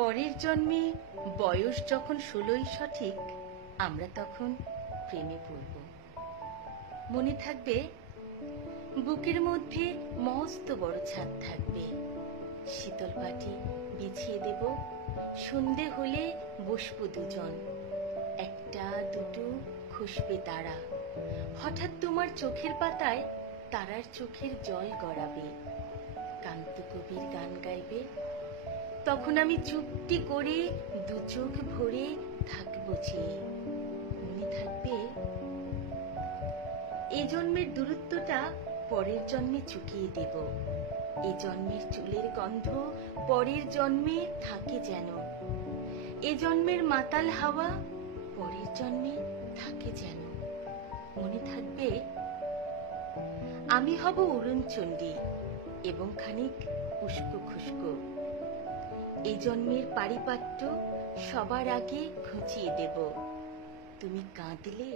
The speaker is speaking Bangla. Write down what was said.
পরের জন্মে বয়স যখন 16ই সঠিক, আমরা তখন প্রেমে পড়ব। মনে থাকবে বুকের মধ্যে মস্ত বড় ছাদ থাকবে, শীতল পাটি বিছিয়ে দেব, সন্ধে হলে বসবো দুজন, একটা দুটো খসবে তারা, হঠাৎ তোমার চোখের পাতায় তারার চোখের জল গড়াবে, কান্ত কবির গান গাইবে, তখন আমি চুপটি করে দু চোখ ভরে থাকবো চেয়ে। মনে থাকবে এ জন্মের দূরত্বটা পরের জন্মে চুকিয়ে দেব, এ জন্মের চুলের গন্ধ পরের জন্মে থাকে যেন, এ জন্মের মাতাল হাওয়া পরের জন্মে থাকে যেন। মনে থাকবে আমি হব অরুণচণ্ডী এবং খানিক উস্কো খুস্কো, এই জন্মের পারিপাট্য সবার আগে ঘুচিয়ে দেব, তুমি কাঁদলে